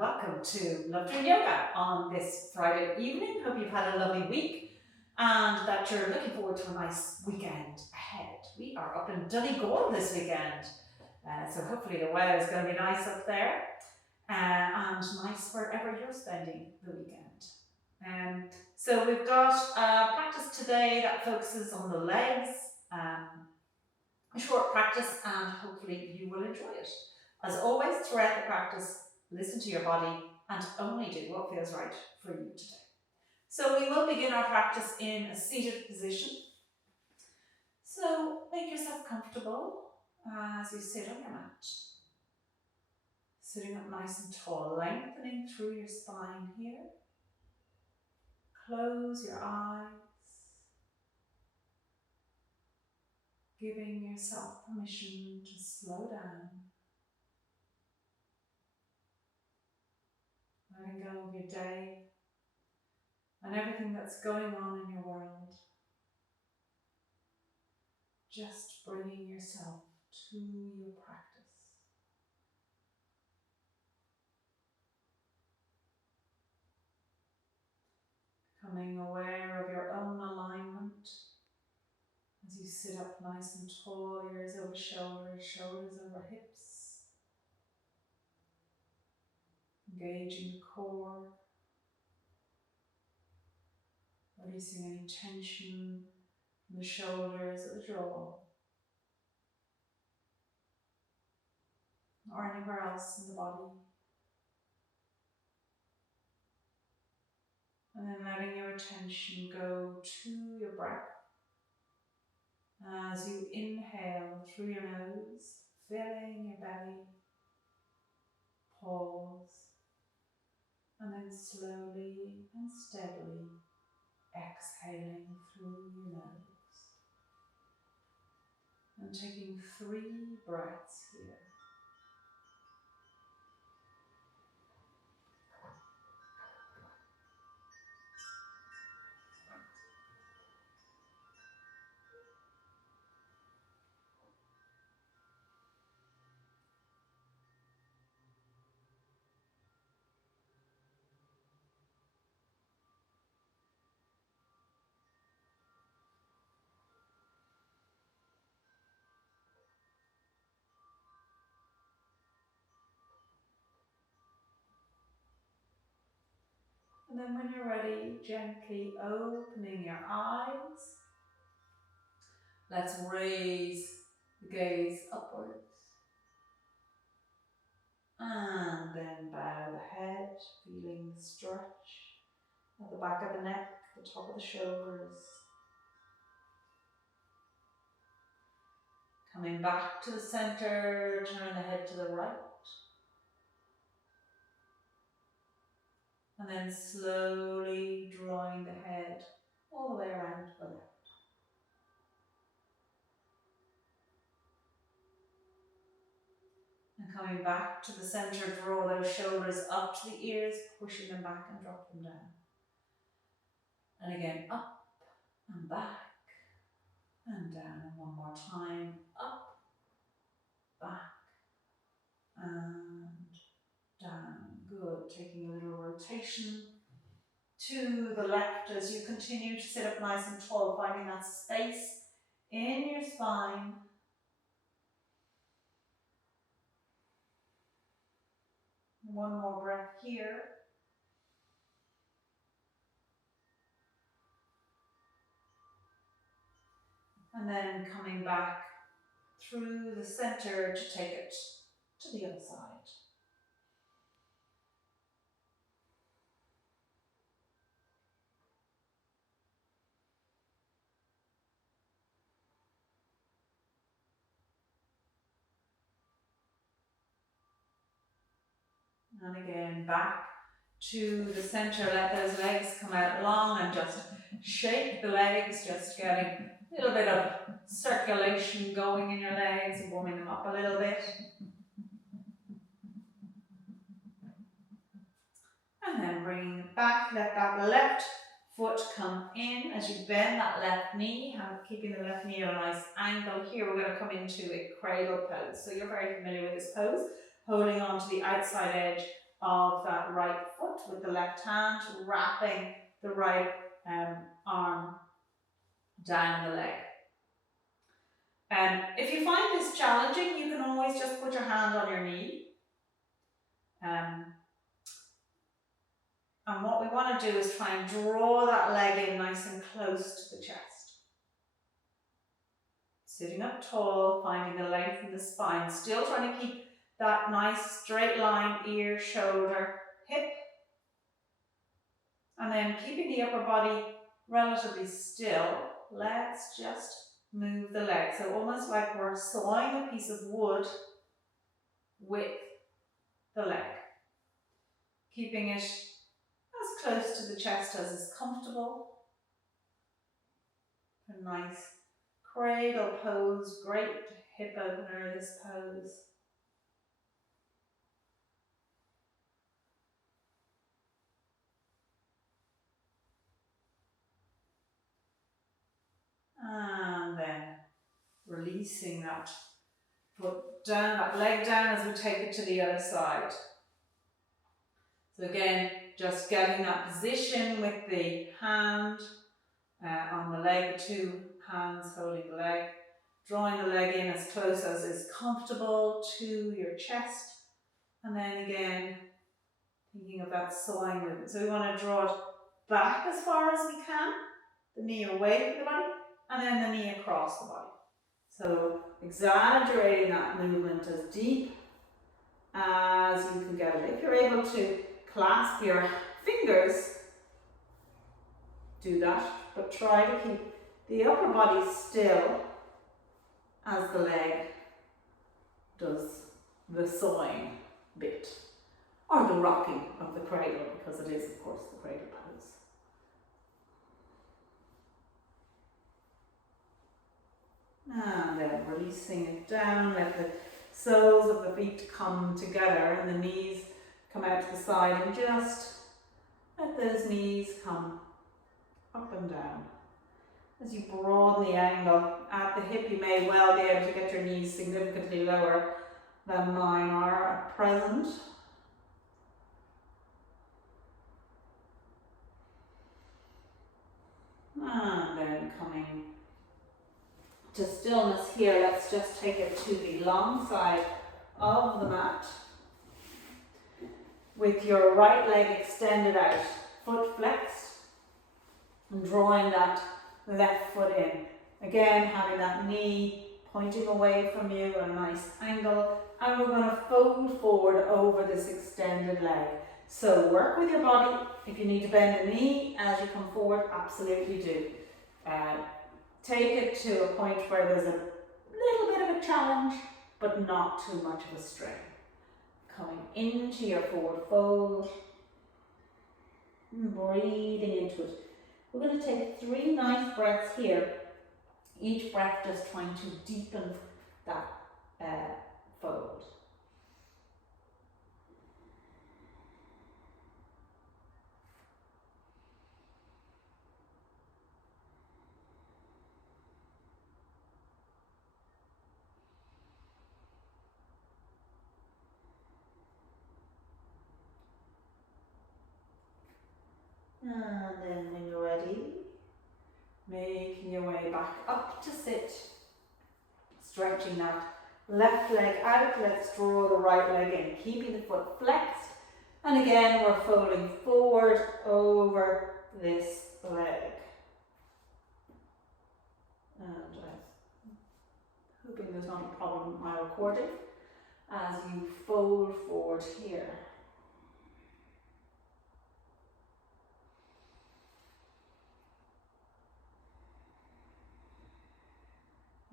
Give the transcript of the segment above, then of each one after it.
welcome to Love Doing Yoga on this Friday evening. Hope you've had a lovely week and that you're looking forward to a nice weekend ahead. We are up in Donegal this weekend, so hopefully the weather is going to be nice up there and nice wherever you're spending the weekend. So we've got a practice today that focuses on the legs, a short practice, and hopefully you will enjoy it. As always, throughout the practice, listen to your body and only do what feels right for you today. So we will begin our practice in a seated position. So make yourself comfortable as you sit on your mat. Sitting up nice and tall, lengthening through your spine here. Close your eyes. Giving yourself permission to slow down. Letting go of your day and everything that's going on in your world. Just bringing yourself to your practice. Becoming aware of your own alignment as you sit up nice and tall, ears over shoulders, shoulders over hips. Engaging the core. Releasing any tension from the shoulders or the jaw. Or anywhere else in the body. And then letting your attention go to your breath. As you inhale through your nose, filling your belly. Pause. And then slowly and steadily exhaling through your nose. And taking 3 breaths here. And then when you're ready, gently opening your eyes. Let's raise the gaze upwards. And then bow the head, feeling the stretch at the back of the neck, the top of the shoulders. Coming back to the center, turn the head to the right. And then slowly drawing the head all the way around to the left. And coming back to the center, draw those shoulders up to the ears, pushing them back and drop them down. And again, up and back and down. And one more time, up, back and down. Good. Taking a little rotation to the left as you continue to sit up nice and tall, finding that space in your spine. One more breath here. And then coming back through the center to take it to the other side. And again, back to the center. Let those legs come out long and just shake the legs, just getting a little bit of circulation going in your legs, warming them up a little bit. And then bringing it back, let that left foot come in as you bend that left knee, keeping the left knee at a nice angle. Here we're going to come into a cradle pose. So you're very familiar with this pose, holding on to the outside edge of that right foot with the left hand, wrapping the right arm down the leg. If you find this challenging, you can always just put your hand on your knee. And what we want to do is try and draw that leg in nice and close to the chest. Sitting up tall, finding the length in the spine, still trying to keep that nice straight line, ear, shoulder, hip. And then keeping the upper body relatively still, let's just move the leg. So almost like we're sawing a piece of wood with the leg. Keeping it as close to the chest as is comfortable. A nice cradle pose, great hip opener, this pose. And then releasing that foot down, that leg down as we take it to the other side. So again, just getting that position with the hand on the leg, the two hands holding the leg, drawing the leg in as close as is comfortable to your chest, and then again thinking of that sawing movement. So we want to draw it back as far as we can, the knee away from the body, and then the knee across the body. So exaggerating that movement as deep as you can get it. If you're able to clasp your fingers, do that, but try to keep the upper body still as the leg does the sawing bit, or the rocking of the cradle, because it is of course the cradle pose. And then releasing it down, let the soles of the feet come together and the knees come out to the side, and just let those knees come up and down. As you broaden the angle at the hip, you may well be able to get your knees significantly lower than mine are at present. And then coming to stillness here, let's just take it to the long side of the mat. With your right leg extended out, foot flexed, and drawing that left foot in. Again, having that knee pointing away from you at a nice angle, and we're going to fold forward over this extended leg. So work with your body. If you need to bend the knee as you come forward, absolutely do. Take it to a point where there's a little bit of a challenge, but not too much of a strain. Coming into your forward fold, and breathing into it. We're going to take 3 nice breaths here. Each breath just trying to deepen that fold. And then when you're ready, making your way back up to sit, stretching that left leg out. Let's draw the right leg in, keeping the foot flexed. And again, we're folding forward over this leg. And I'm hoping there's not a problem with my recording as you fold forward here.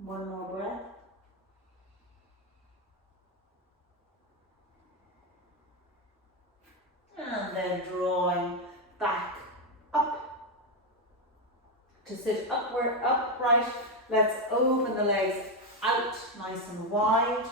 One more breath. And then drawing back up to sit upward, upright. Let's open the legs out nice and wide.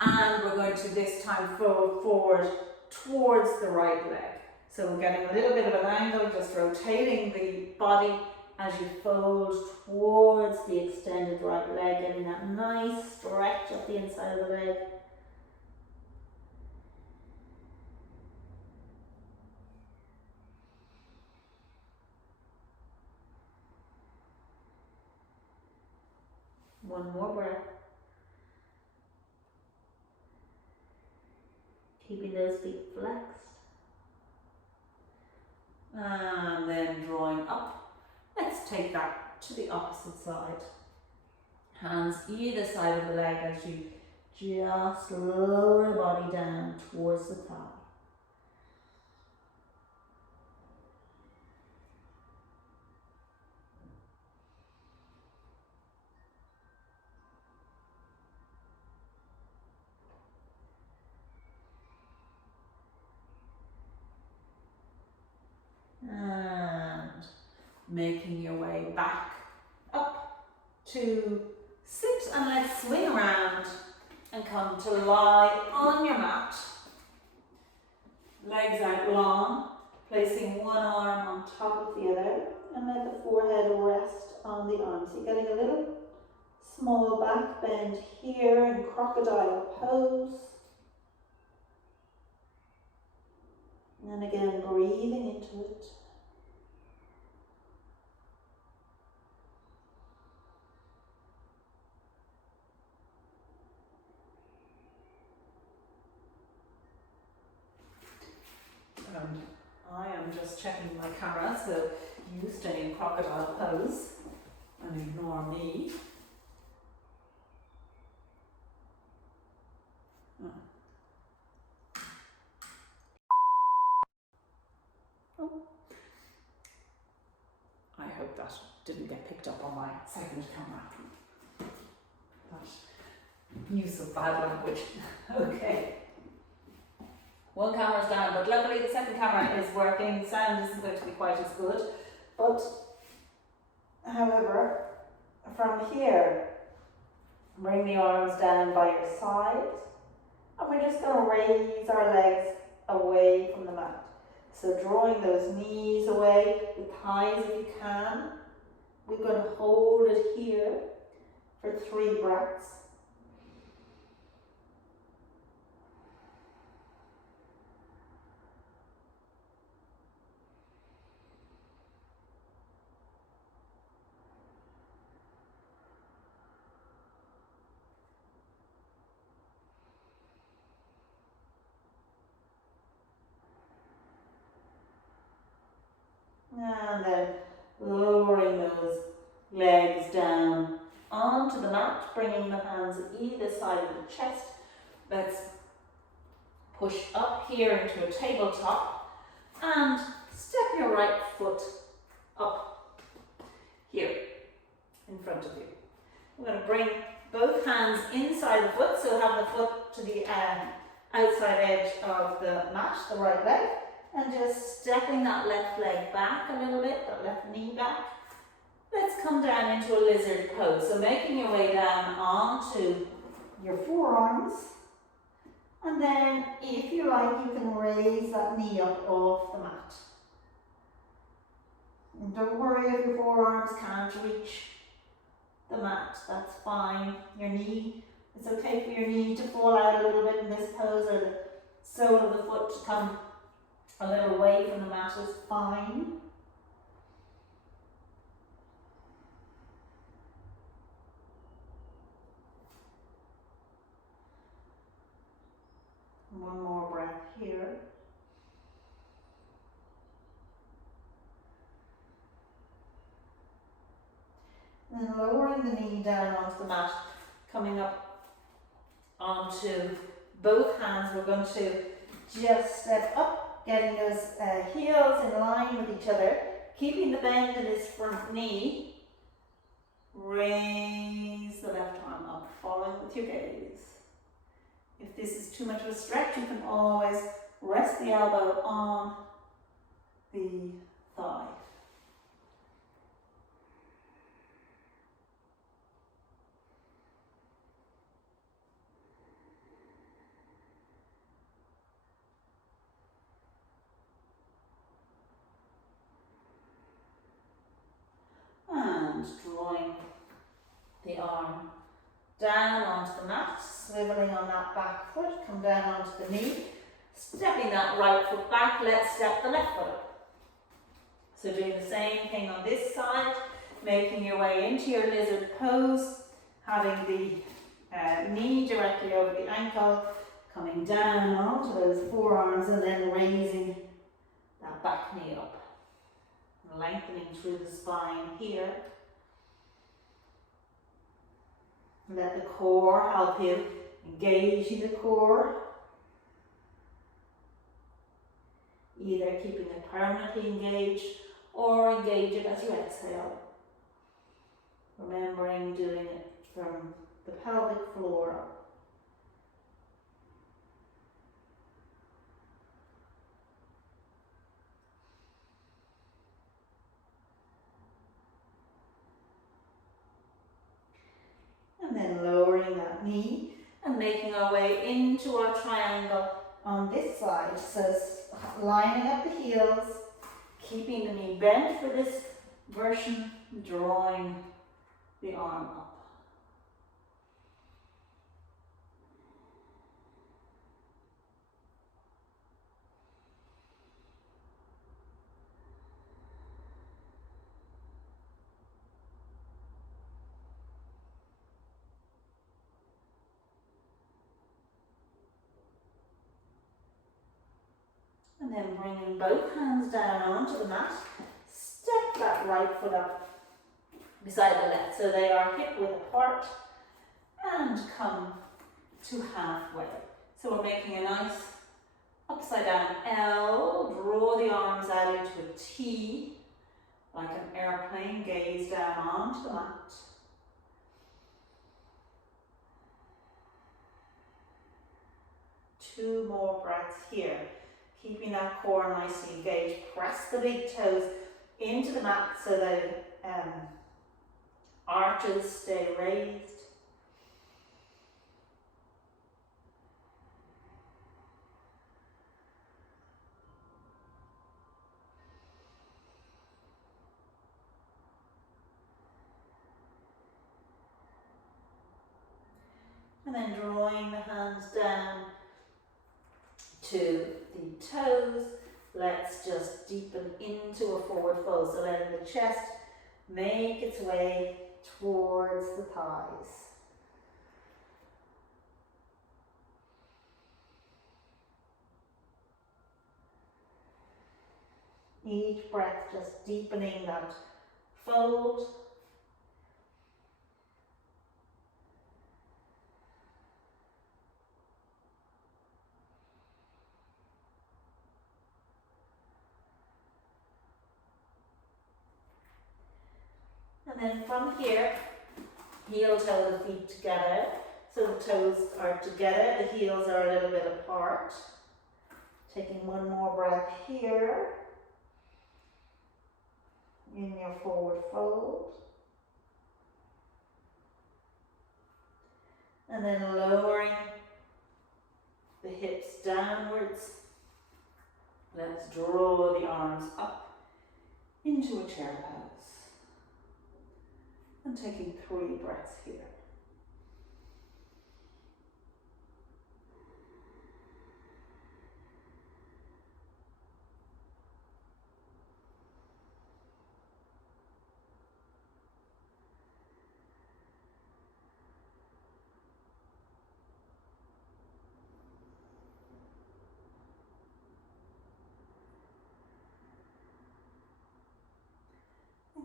And we're going to this time fold forward towards the right leg. So we're getting a little bit of an angle, just rotating the body as you fold towards the extended right leg, getting that nice stretch up the inside of the leg. One more breath. Keeping those feet flexed. And then drawing up. Let's take that to the opposite side. Hands either side of the leg as you just lower the body down towards the thigh. And making your way back up to sit, and let's swing around and come to lie on your mat. Legs out long, placing one arm on top of the other, and let the forehead rest on the arms. So you're getting a little small back bend here in crocodile pose. And again, breathing into it. And I am just checking my camera, so you stay in crocodile pose and ignore me. Oh. I hope that didn't get picked up on my second camera. That use of bad language. Okay. One camera's down, but luckily the second camera is working. The sound isn't going to be quite as good. But, however, from here, bring the arms down by your side. And we're just going to raise our legs away from the mat. So drawing those knees away, the thighs if you can. We're going to hold it here for 3 breaths. And then lowering those legs down onto the mat, bringing the hands either side of the chest. Let's push up here into a tabletop and step your right foot up here in front of you. We're going to bring both hands inside the foot, so have the foot to the outside edge of the mat, the right leg. And just stepping that left leg back a little bit, that left knee back. Let's come down into a lizard pose. So making your way down onto your forearms. And then, if you like, you can raise that knee up off the mat. And don't worry if your forearms can't reach the mat, that's fine. Your knee, it's okay for your knee to fall out a little bit in this pose, or the sole of the foot to come a little away from the mat is fine. One more breath here. And then lowering the knee down onto the mat, coming up onto both hands. We're going to just step up, getting those heels in line with each other, keeping the bend in this front knee. Raise the left arm up, following with your gaze. If this is too much of a stretch, you can always rest the elbow on the thigh. And drawing the arm down onto the mat, swiveling on that back foot, come down onto the knee, stepping that right foot back, let's step the left foot up. So doing the same thing on this side, making your way into your lizard pose, having the knee directly over the ankle, coming down onto those forearms and then raising that back knee up. Lengthening through the spine here. Let the core help you engage in the core. Either keeping it permanently engaged or engage it as you exhale. Remembering doing it from the pelvic floor up. And then lowering that knee and making our way into our triangle on this side. So lining up the heels, keeping the knee bent for this version, drawing the arm up. And then bringing both hands down onto the mat, step that right foot up beside the left so they are hip width apart and come to halfway. So we're making a nice upside down L, draw the arms out into a T, like an airplane, gaze down onto the mat. Two more breaths here. Keeping that core nicely engaged. Press the big toes into the mat so that arches stay raised. And then drawing the hands down to the toes. Let's just deepen into a forward fold. So letting the chest make its way towards the thighs. Each breath just deepening that fold. And then from here, heel toe the feet together. So the toes are together, the heels are a little bit apart. Taking one more breath here. In your forward fold. And then lowering the hips downwards. Let's draw the arms up into a chair pose. And taking 3 breaths here.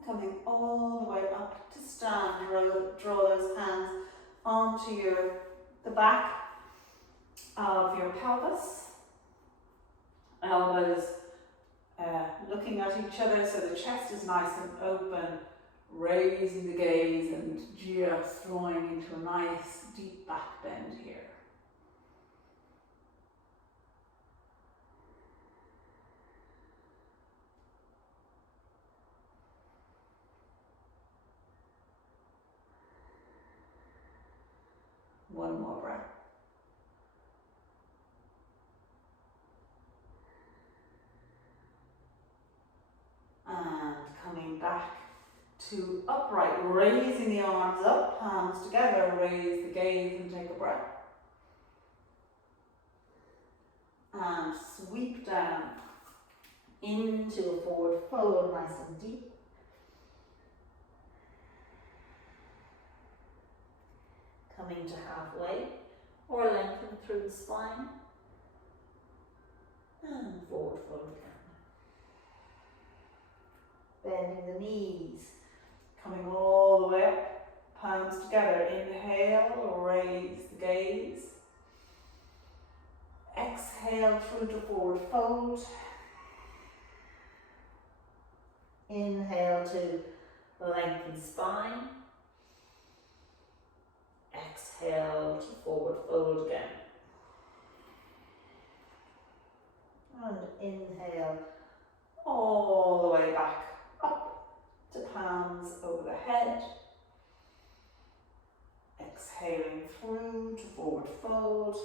Coming all the way up to stand, draw those hands onto the back of your pelvis, elbows looking at each other so the chest is nice and open, raising the gaze and just drawing into a nice deep back bend here. One more breath. And coming back to upright, raising the arms up, hands together, raise the gaze and take a breath. And sweep down into a forward fold, nice and deep. coming to halfway, or lengthen through the spine, and forward fold again. Bending the knees, coming all the way up, palms together. Inhale, raise the gaze. Exhale through to forward fold. Inhale to lengthen spine. Exhale to forward fold again. And inhale all the way back up to palms over the head. Exhaling through to forward fold.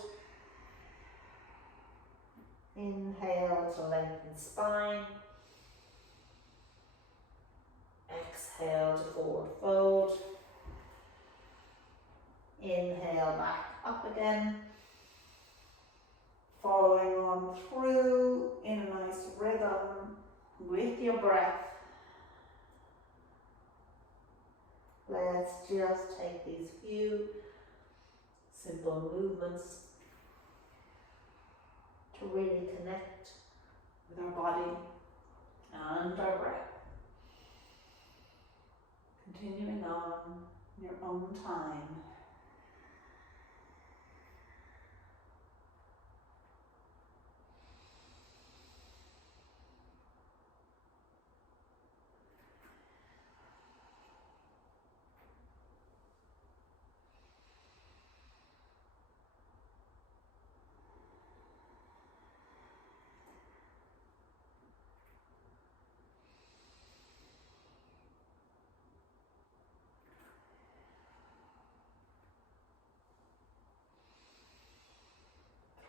Inhale to lengthen spine. Exhale to forward fold. Inhale back up again. Following on through in a nice rhythm with your breath. Let's just take these few simple movements to really connect with our body and our breath. Continuing on in your own time.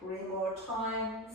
3 more times.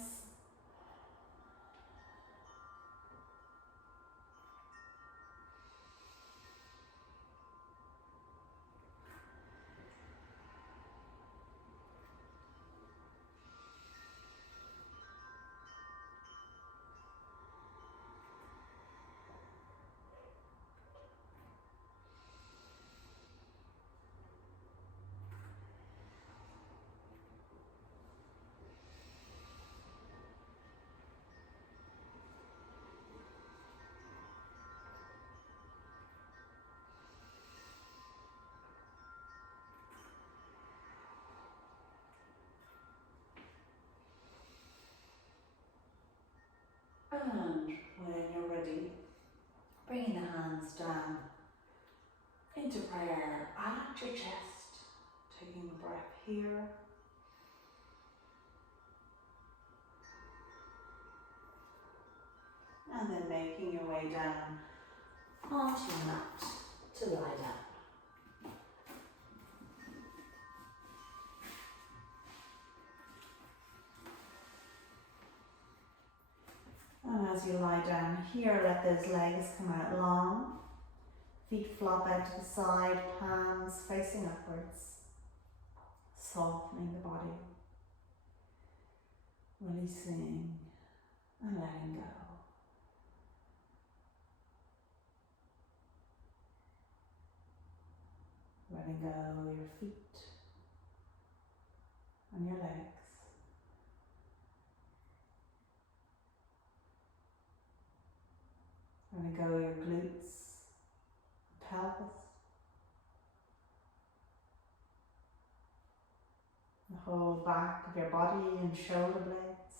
And when you're ready, bringing the hands down into prayer at your chest, taking a breath here. And then making your way down onto your mat to lie down. And as you lie down here, let those legs come out long. Feet flop out to the side, palms facing upwards. Softening the body. Releasing and letting go. Letting go your feet and your legs. Letting go your glutes, pelvis, the whole back of your body and shoulder blades.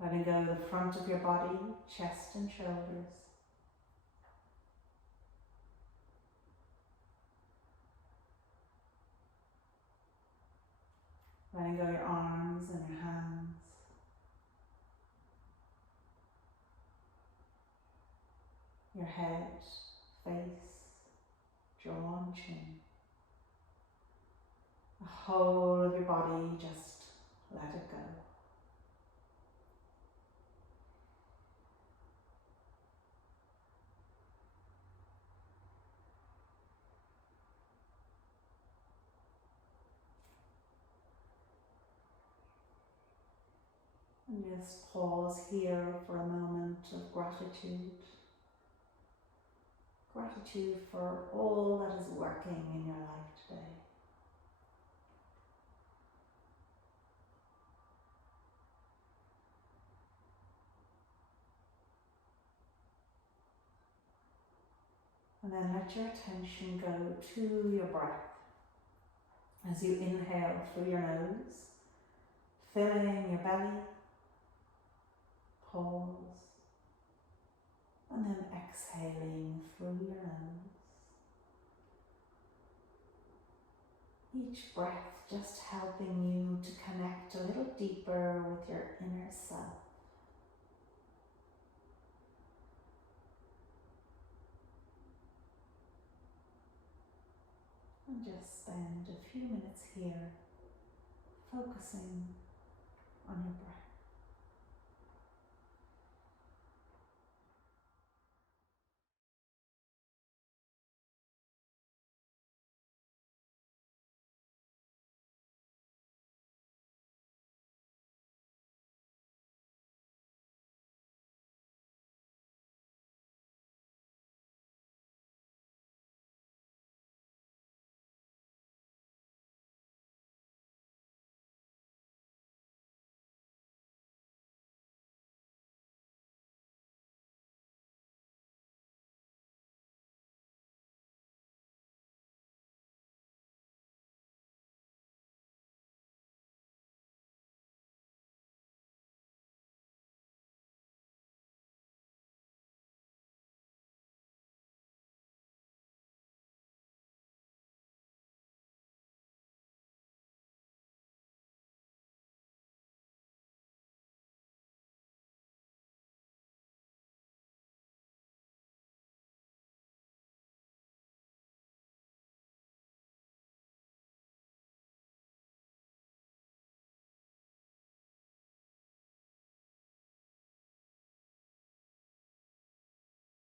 Letting go the front of your body, chest and shoulders. Letting go your arms and your hands. Your head, face, jaw and chin. The whole of your body, just let it go. And just pause here for a moment of gratitude. Gratitude for all that is working in your life today. And then let your attention go to your breath as you inhale through your nose, filling your belly, pause, and then exhaling through your nose. Each breath just helping you to connect a little deeper with your inner self. And just spend a few minutes here focusing on your breath.